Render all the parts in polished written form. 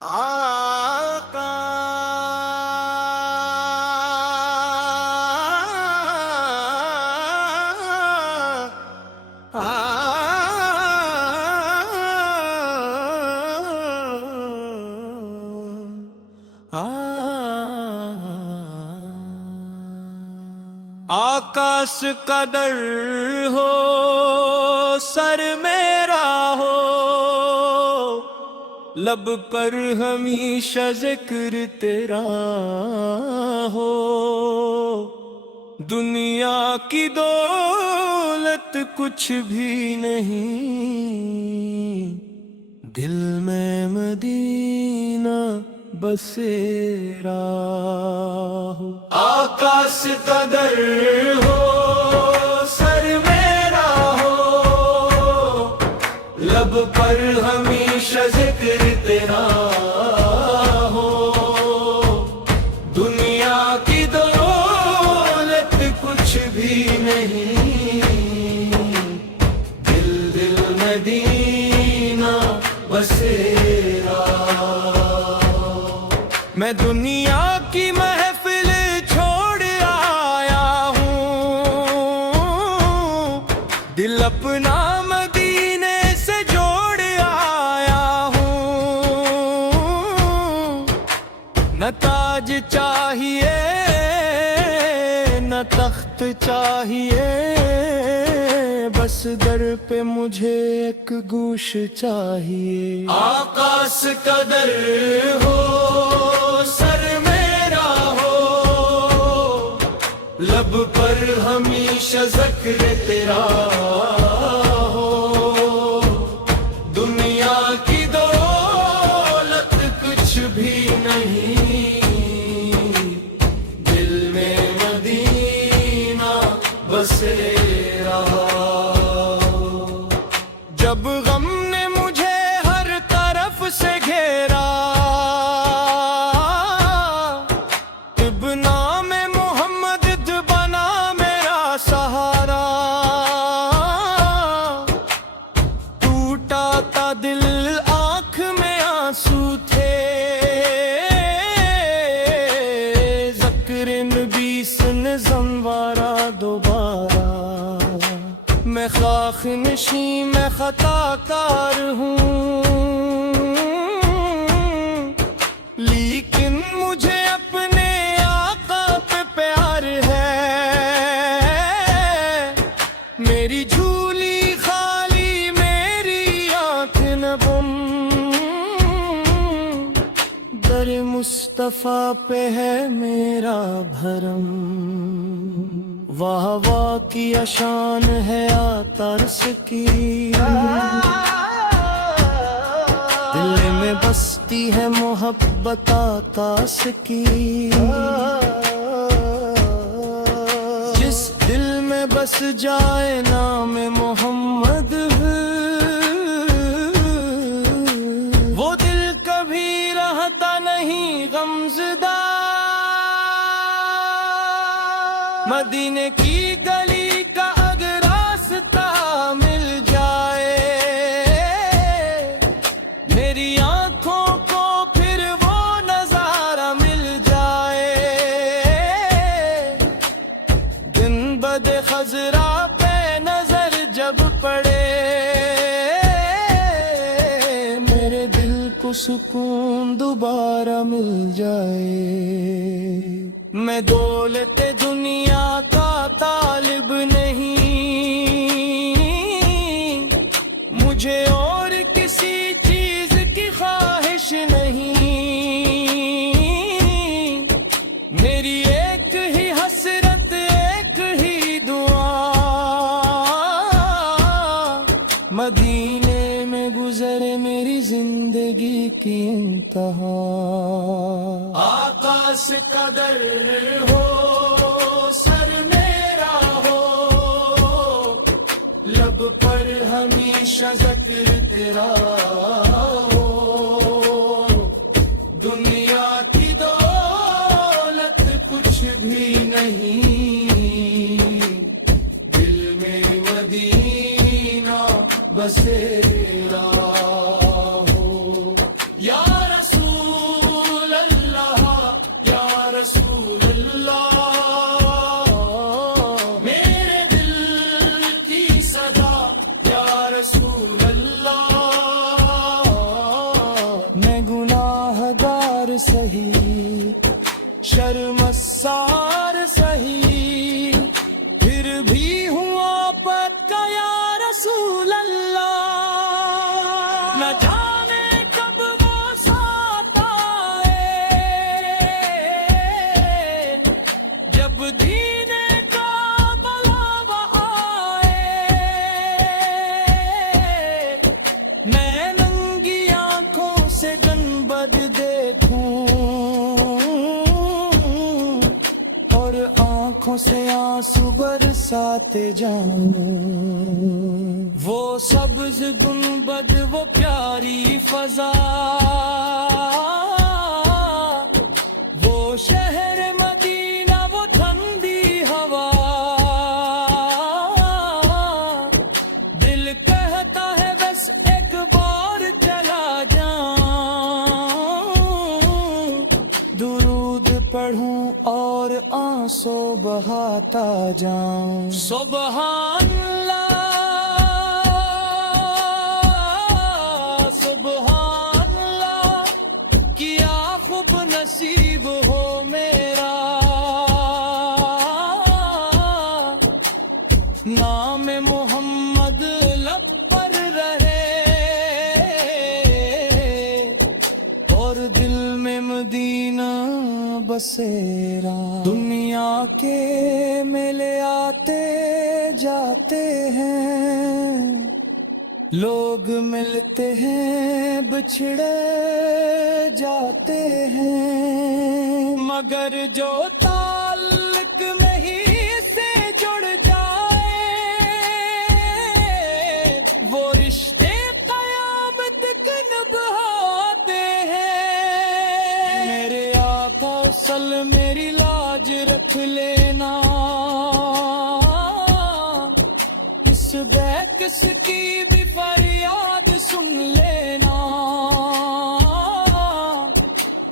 آقا آکاش قدر ہو سر میرا ہو، لب پر ہمیشہ ذکر تیرا ہو، دنیا کی دولت کچھ بھی نہیں، دل میں مدینہ بسیرا ہو۔ آکاش قدر ہو سر میرا ہو، لب پر ہمیشہ ذکر تیرا ہو، دنیا کی دولت کچھ بھی نہیں، دل دل مدینہ بسیرا۔ میں دنیا کی محفل چھوڑ آیا ہوں، دل اپنا مدینے سے جوڑ آیا ہوں، نہ تاج چاہیے نہ تخت چاہیے، بس در پہ مجھے ایک گوش چاہیے۔ آکاش قدر ہو سر میرا ہو، لب پر ہمیشہ ذکر تیرا ہو، دنیا کی دولت کچھ بھی نہیں، دل میں مدینہ بسیرا۔ جب غم نے مجھے ہر طرف سے گھیرا، طب نام محمد بنا میرا سہارا، ٹوٹا تھا دل آنکھ میں آنسو تھے، ذکر نبی سن زموارا دوبارہ، میں خاک نشیں میں خطا کار ہوں، لیکن مجھے اپنے آقا پہ پیار ہے، میری جھولی خالی میری آنکھ نہ بم، در مصطفیٰ پہ ہے میرا بھرم، واہ واہ کی شان ہے ترس کی، دل میں بستی ہے محبت آتاش کی، جس دل میں بس جائے نام محمد، وہ دل کبھی رہتا نہیں غمزدہ، مدینے کی گلی کا اگر راستہ مل جائے، میری آنکھوں کو پھر وہ نظارہ مل جائے، دن بد خضرا پہ نظر جب پڑے، میرے دل کو سکون دوبارہ مل جائے۔ میں دولت دنیا کا طالب نہیں، مجھے اور کسی چیز کی خواہش نہیں، میری ایک ہی حسرت ایک ہی دعا، مدینے میں گزرے میری زندگی کی انتہا۔ آکاش قدر ہو سر میرا ہو، لب پر ہمیشہ ذکر تیرا ہو، دنیا کی دولت کچھ بھی نہیں، دل میں مدینہ بسیرا ہو۔ یا رسول شرمسار سہی شرمسار سہی پھر بھی ہوں آپت کا یا رسول اللہ نہ جانے کب وہ ساتھ آئے جب دین کا بلاوا آئے میں ننگی آنکھوں سے گنبد دیکھوں اور آنکھوں سے آنسو برساتے جاؤں وہ سبز گنبد وہ پیاری فضا وہ شہر مدینہ وہ ٹھنڈی ہوا دل کہتا ہے بس ایک بار چلا جاؤں درود پڑھوں اور آنسو بہاتا جاؤں سبحان اللہ سبحان اللہ کیا خوب نصیب ہو میرا نام محمد لب پر رہے اور دل میں مدینہ بسیرا دنیا کے میلے آتے جاتے ہیں لوگ ملتے ہیں بچھڑے جاتے ہیں مگر جو تعلق میں ہی سے جڑ جائے وہ رشتے قیامت تک نبھاتے ہیں میرے آقا اصل میری لاج رکھ لینا اس بیکس کی بھی فریاد سن لینا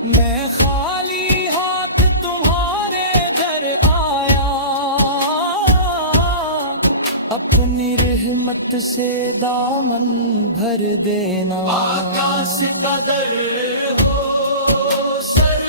میں خالی ہاتھ تمہارے در آیا اپنی رحمت سے دامن بھر دینا آقا سے قدر ہو سر